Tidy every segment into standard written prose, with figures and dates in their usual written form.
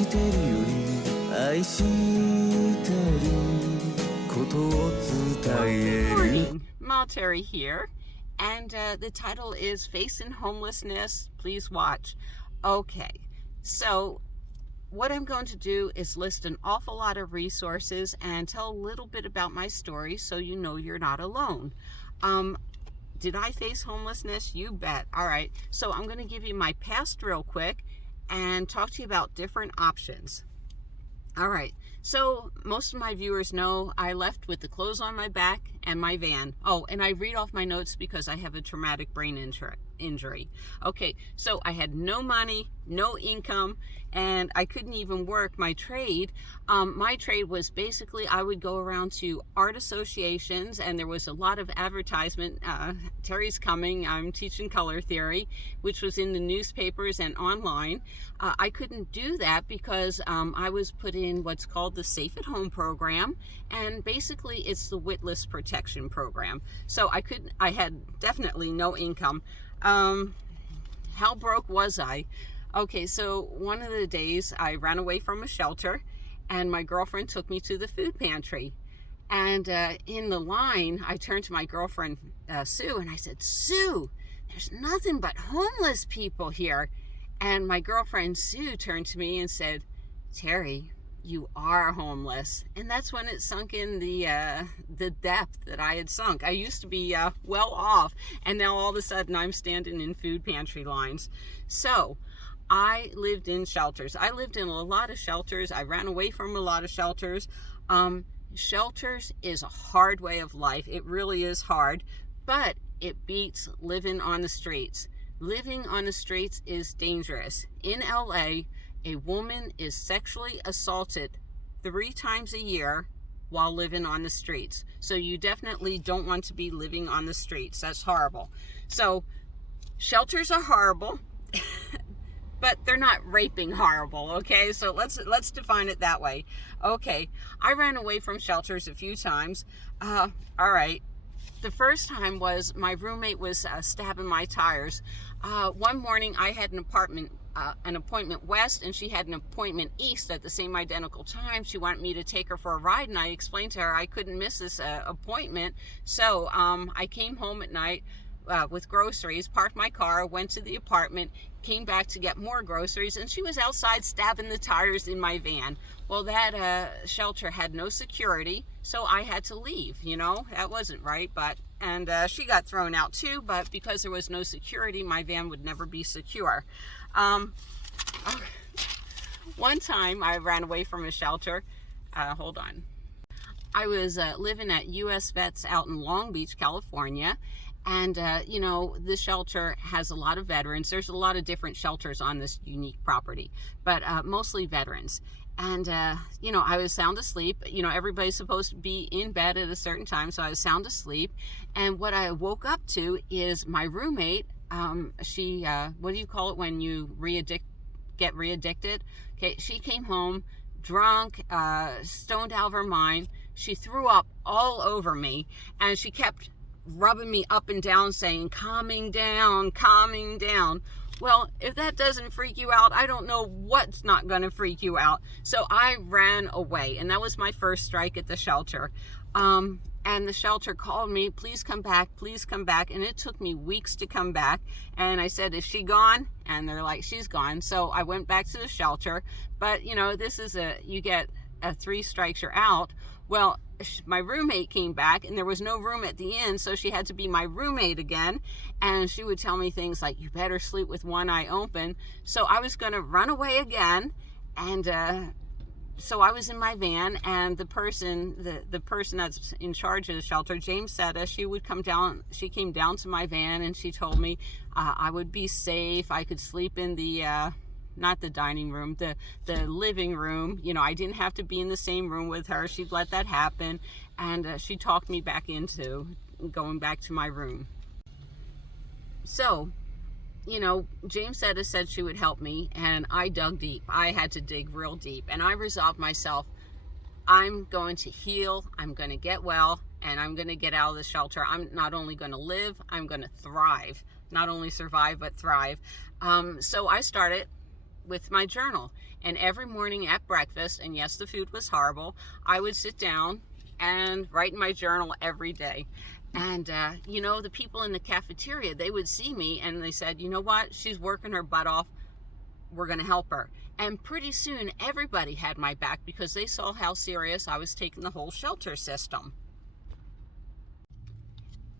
してるより愛してることを伝える Morning, Malterry here, and the title is Facing Homelessness. Please watch. Okay, so what I'm going to do is list an awful lot of resources and tell a little bit about my story so you know you're not alone. Did I face homelessness? You bet. All right, so I'm going to give you my past real quick and talk to you about different options. All right, so most of my viewers know I left with the clothes on my back and my van. Oh, and I read off my notes because I have a traumatic brain injury. Okay, so I had no money, no income, and I couldn't even work my trade. My trade was basically I would go around to art associations, and there was a lot of advertisement. Terry's coming, I'm teaching color theory, which was in the newspapers and online. I couldn't do that because I was put in what's called the Safe at Home program, and basically it's the witless protection program. So I had definitely no income. How broke was I? Okay, so one of the days I ran away from a shelter and my girlfriend took me to the food pantry. And in the line, I turned to my girlfriend, Sue, and I said, Sue, there's nothing but homeless people here. And my girlfriend, Sue, turned to me and said, Terry, you are homeless. And that's when it sunk in the depth that I had sunk. I used to be well off, and now all of a sudden I'm standing in food pantry lines. So I lived in shelters. I lived in a lot of shelters. I ran away from a lot of shelters. Shelters is a hard way of life. It really is hard, but it beats living on the streets. Living on the streets is dangerous. In LA, a woman is sexually assaulted 3 times a year while living on the streets. So you definitely don't want to be living on the streets. That's horrible. So shelters are horrible, but they're not raping horrible, okay? So let's define it that way. Okay, I ran away from shelters a few times. All right. The first time was my roommate was stabbing my tires. One morning I had an appointment west, and she had an appointment east at the same identical time. She wanted me to take her for a ride, and I explained to her I couldn't miss this appointment. So I came home at night with groceries, parked my car, went to the apartment, came back to get more groceries, and she was outside stabbing the tires in my van. Well, that shelter had no security, so I had to leave. You know, that wasn't right, and she got thrown out too, but because there was no security, my van would never be secure. One time I ran away from a shelter. Hold on. I was living at US Vets out in Long Beach, California. And, you know, the shelter has a lot of veterans. There's a lot of different shelters on this unique property, but mostly veterans. And, you know, I was sound asleep. You know, everybody's supposed to be in bed at a certain time, so I was sound asleep. And what I woke up to is my roommate, she, what do you call it when you get re-addicted? Okay, she came home drunk, stoned out of her mind. She threw up all over me, and she kept rubbing me up and down saying, calming down, calming down. Well, if that doesn't freak you out, I don't know what's not going to freak you out. So I ran away, and that was my first strike at the shelter. And the shelter called me, please come back, and it took me weeks to come back. And I said, is she gone? And they're like, she's gone. So I went back to the shelter. But, you know, this is you get a 3 strikes, you're out. Well, my roommate came back, and there was no room at the inn, so she had to be my roommate again. And she would tell me things like, you better sleep with one eye open. So I was going to run away again. And so I was in my van, and the person that's in charge of the shelter, James Setta, she came down to my van, and she told me I would be safe. I could sleep in the not the dining room, the living room. You know, I didn't have to be in the same room with her. She'd let that happen. And she talked me back into going back to my room. So, you know, James said she would help me, and I dug deep. I had to dig real deep. And I resolved myself, I'm going to heal, I'm going to get well, and I'm going to get out of the shelter. I'm not only going to live, I'm going to thrive. Not only survive, but thrive. So I started with my journal. And every morning at breakfast, and yes, the food was horrible, I would sit down and write in my journal every day. And, you know, the people in the cafeteria, they would see me and they said, you know what, she's working her butt off. We're going to help her. And pretty soon, everybody had my back because they saw how serious I was taking the whole shelter system.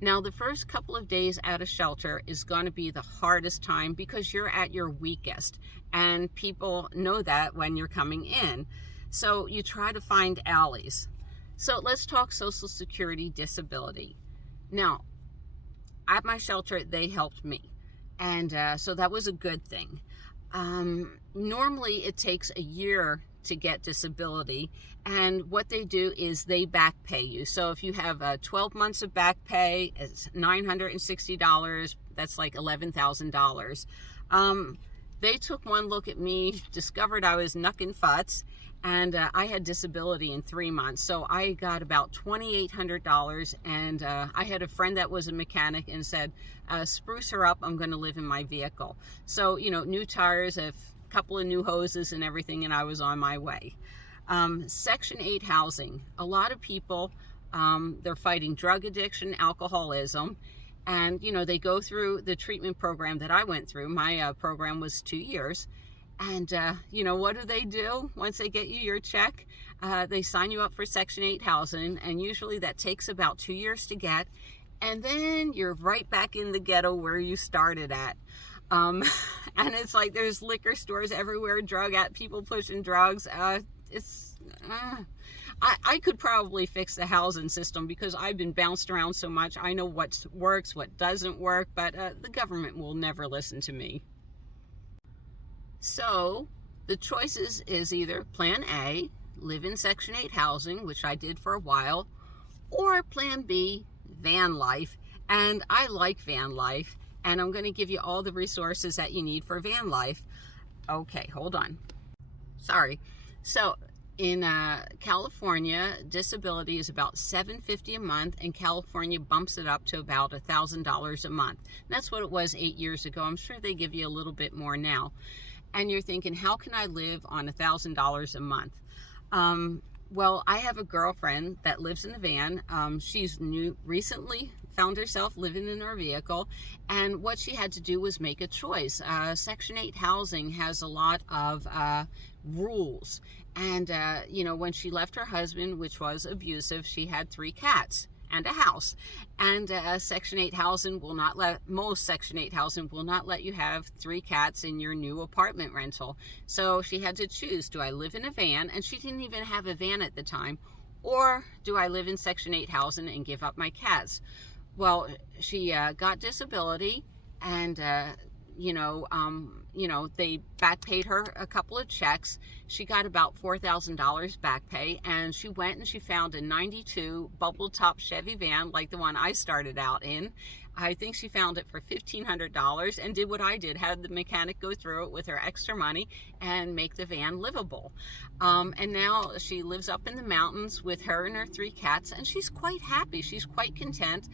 Now, the first couple of days out of shelter is going to be the hardest time because you're at your weakest. And people know that when you're coming in. So you try to find allies. So let's talk Social Security disability. Now, at my shelter, they helped me. And so that was a good thing. Normally, it takes a year to get disability. And what they do is they back pay you. So if you have 12 months of back pay, it's $960. That's like $11,000. They took one look at me, discovered I was knuckin' futs, and I had disability in 3 months. So I got about $2,800, and I had a friend that was a mechanic and said, spruce her up, I'm going to live in my vehicle. So, you know, new tires, a couple of new hoses and everything, and I was on my way. Section 8 housing. A lot of people, they're fighting drug addiction, alcoholism, and, you know, they go through the treatment program that I went through. My program was 2 years. And, you know, what do? Once they get you your check, they sign you up for Section 8 housing, and usually that takes about 2 years to get. And then you're right back in the ghetto where you started at. And it's like there's liquor stores everywhere, people pushing drugs. I could probably fix the housing system because I've been bounced around so much. I know what works, what doesn't work, but the government will never listen to me. So the choices is either Plan A, live in Section 8 housing, which I did for a while, or Plan B, van life. And I like van life, and I'm going to give you all the resources that you need for van life. Okay, hold on. Sorry. So in California, disability is about $750 a month, and California bumps it up to about $1,000 a month. That's what it was 8 years ago. I'm sure they give you a little bit more now. And you're thinking, how can I live on $1,000 a month? Well, I have a girlfriend that lives in a van. She's recently found herself living in her vehicle, and what she had to do was make a choice. Section 8 housing has a lot of rules, and you know, when she left her husband, which was abusive, she had 3 cats and a house, and Section 8 housing will not most Section 8 housing will not let you have 3 cats in your new apartment rental. So she had to choose, do I live in a van, and she didn't even have a van at the time, or do I live in Section 8 housing and give up my cats? Well, she got disability, and you know, they back paid her a couple of checks. She got about $4,000 back pay, and she went and she found a 92 bubble top Chevy van like the one I started out in. I think she found it for $1,500 and did what I did, had the mechanic go through it with her extra money and make the van livable. And now she lives up in the mountains with her and her 3 cats, and she's quite happy. She's quite content.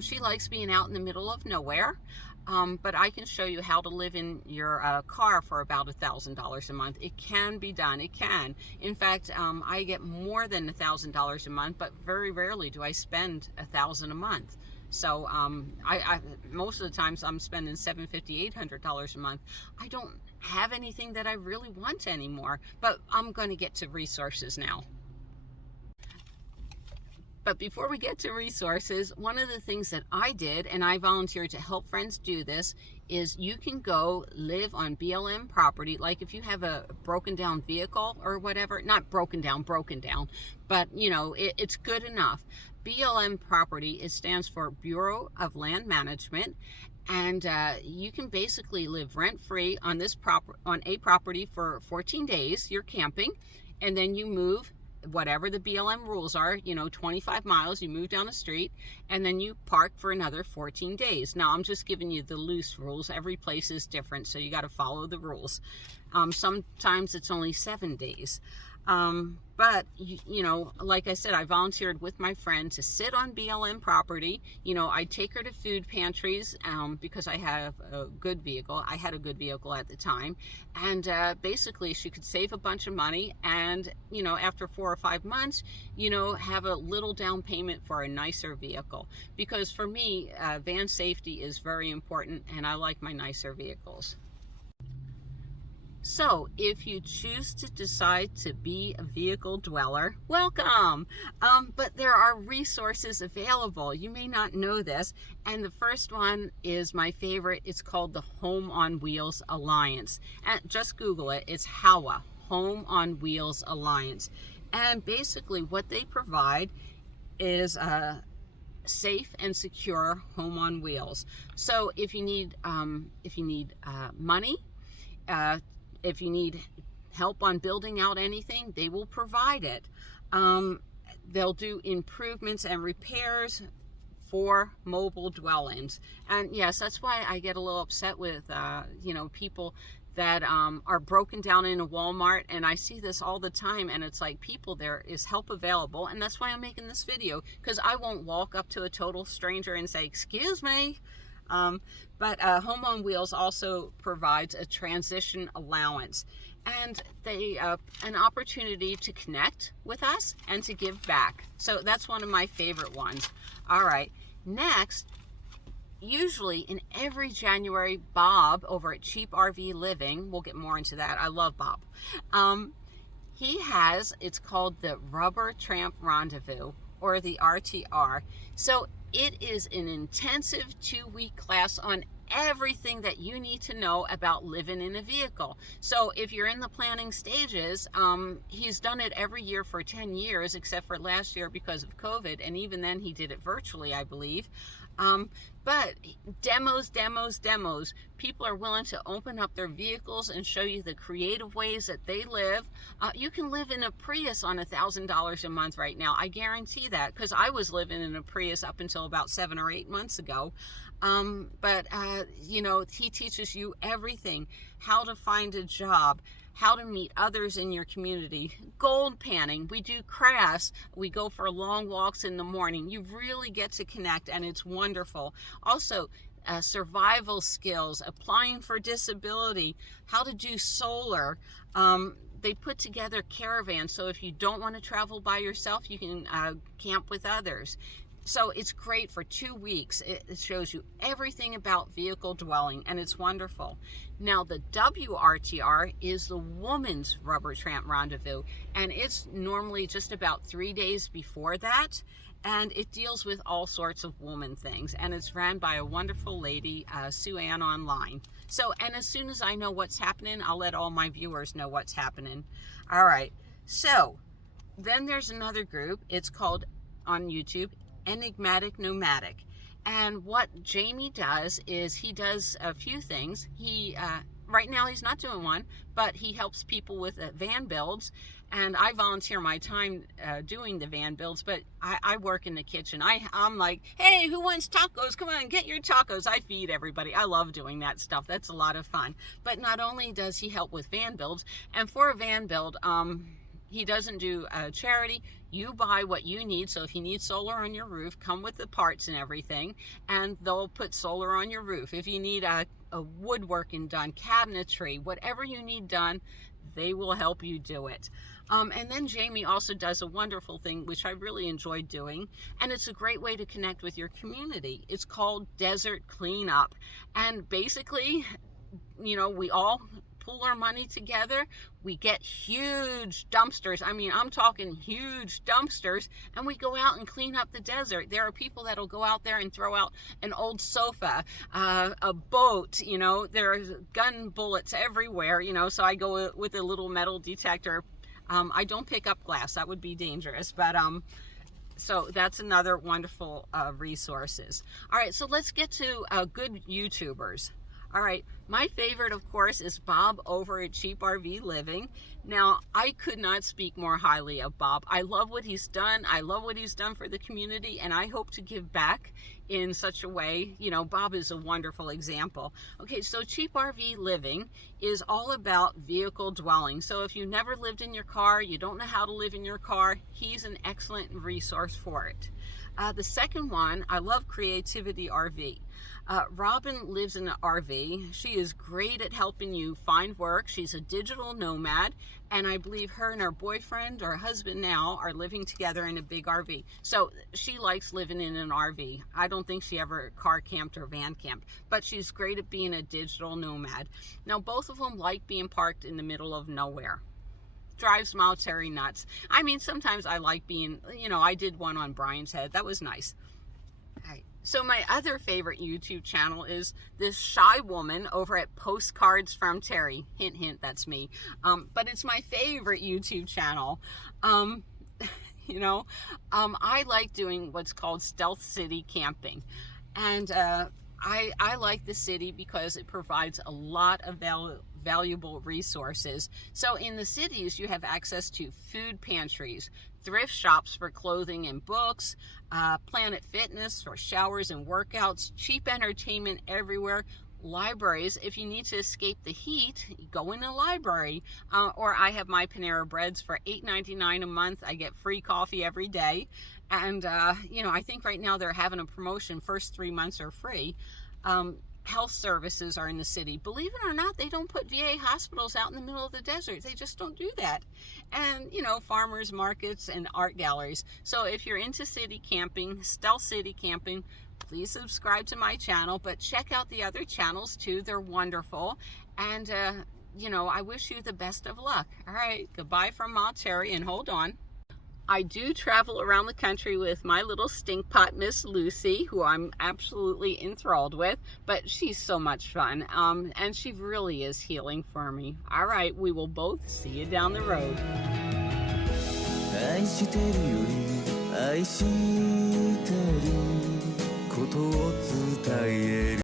She likes being out in the middle of nowhere. But I can show you how to live in your car for about $1,000 a month. It can be done. It can. In fact, I get more than $1,000 a month, but very rarely do I spend $1,000 a month. So I most of the times I'm spending $750, $800 a month. I don't have anything that I really want anymore, but I'm going to get to resources now. But before we get to resources, one of the things that I did, and I volunteered to help friends do this, is you can go live on BLM property. Like if you have a broken down vehicle or whatever, not broken down, but you know, it's good enough. BLM property, it stands for Bureau of Land Management, and you can basically live rent-free on a property for 14 days. You're camping, and then you move whatever the BLM rules are, you know, 25 miles, you move down the street, and then you park for another 14 days. Now, I'm just giving you the loose rules. Every place is different, so you got to follow the rules. Sometimes it's only 7 days. But, you know, like I said, I volunteered with my friend to sit on BLM property. You know, I take her to food pantries because I have a good vehicle. I had a good vehicle at the time. And basically, she could save a bunch of money. And, you know, after 4 or 5 months, you know, have a little down payment for a nicer vehicle. Because for me, van safety is very important. And I like my nicer vehicles. So if you choose to decide to be a vehicle dweller, welcome. But there are resources available. You may not know this. And the first one is my favorite. It's called the Home on Wheels Alliance. And just Google it. It's HOWA, Home on Wheels Alliance. And basically what they provide is a safe and secure home on wheels. So if you need money, if you need help on building out anything, they will provide it. They'll do improvements and repairs for mobile dwellings. And yes, that's why I get a little upset with, you know, people that are broken down in a Walmart, and I see this all the time, and it's like, people, there is help available, and that's why I'm making this video, because I won't walk up to a total stranger and say, excuse me. But Home on Wheels also provides a transition allowance, and they an opportunity to connect with us and to give back. So that's one of my favorite ones. All right, next, usually in every January, Bob over at Cheap RV Living, we'll get more into that. I love Bob. He has, it's called the Rubber Tramp Rendezvous, or the RTR. So it is an intensive 2-week class on everything that you need to know about living in a vehicle. So if you're in the planning stages, he's done it every year for 10 years, except for last year because of COVID. And even then he did it virtually, I believe. But demos. People are willing to open up their vehicles and show you the creative ways that they live. You can live in a Prius on $1,000 a month right now. I guarantee that, because I was living in a Prius up until about 7 or 8 months ago. But you know, he teaches you everything: how to find a job, how to meet others in your community, gold panning. We do crafts. We go for long walks in the morning. You really get to connect, and it's wonderful. Also, survival skills, applying for disability, how to do solar. They put together caravans, so if you don't want to travel by yourself, you can camp with others. So it's great for 2 weeks. It shows you everything about vehicle dwelling, and it's wonderful. Now, the WRTR is the Woman's Rubber Tramp Rendezvous, and it's normally just about 3 days before that, and it deals with all sorts of woman things, and it's ran by a wonderful lady, Sue Ann Online. So, and as soon as I know what's happening, I'll let all my viewers know what's happening. All right, so then there's another group. It's called, on YouTube, Enigmatic Nomadic. And what Jamie does is he does a few things. He right now he's not doing one, but he helps people with van builds, and I volunteer my time doing the van builds. But I work in the kitchen. I'm like, hey, who wants tacos? Come on, get your tacos. I feed everybody. I love doing that stuff. That's a lot of fun. But not only does he help with van builds, and for a van build, he doesn't do charity. You buy what you need. So if you need solar on your roof, come with the parts and everything, and they'll put solar on your roof. If you need a woodworking done, cabinetry, whatever you need done, they will help you do it. And then Jamie also does a wonderful thing, which I really enjoyed doing, and it's a great way to connect with your community. It's called Desert Cleanup. And basically, you know, we all pool our money together. We get huge dumpsters. I mean, I'm talking huge dumpsters, and we go out and clean up the desert. There are people that'll go out there and throw out an old sofa, a boat, you know, there's gun bullets everywhere, you know, so I go with a little metal detector. I don't pick up glass. That would be dangerous, but so that's another wonderful resources. All right, so let's get to good YouTubers. All right, my favorite, of course, is Bob over at Cheap RV Living. Now, I could not speak more highly of Bob. I love what he's done. I love what he's done for the community, and I hope to give back in such a way. You know, Bob is a wonderful example. Okay, so Cheap RV Living is all about vehicle dwelling. So if you've never lived in your car, you don't know how to live in your car, he's an excellent resource for it. The second one, I love Creativity RV. Robin lives in an RV. She is great at helping you find work. She's a digital nomad, and I believe her and her boyfriend or husband now are living together in a big RV. So she likes living in an RV. I don't think she ever car camped or van camped, but she's great at being a digital nomad. Now, both of them like being parked in the middle of nowhere. Drives Mile Terry nuts. I mean, sometimes I like being, you know, I did one on Brian's Head. That was nice. All right. So my other favorite YouTube channel is this shy woman over at Postcards from Terry. Hint, hint, that's me. But it's my favorite YouTube channel. I like doing what's called stealth city camping. And I like the city because it provides a lot of valuable resources. So in the cities, you have access to food pantries, thrift shops for clothing and books, Planet Fitness for showers and workouts, cheap entertainment everywhere, libraries. If you need to escape the heat, go in a library. Or I have my Panera Breads for $8.99 a month. I get free coffee every day. And, I think right now they're having a promotion. First 3 months are free. Health services are in the city. Believe it or not, they don't put VA hospitals out in the middle of the desert. They just don't do that. And, farmers markets and art galleries. So if you're into city camping, stealth city camping, please subscribe to my channel, but check out the other channels too. They're wonderful. And, I wish you the best of luck. All right, goodbye from Mile Terry, and hold on. I do travel around the country with my little stink pot, Miss Lucy, who I'm absolutely enthralled with, but she's so much fun, and she really is healing for me. All right, we will both see you down the road. 愛してるより愛してることを伝える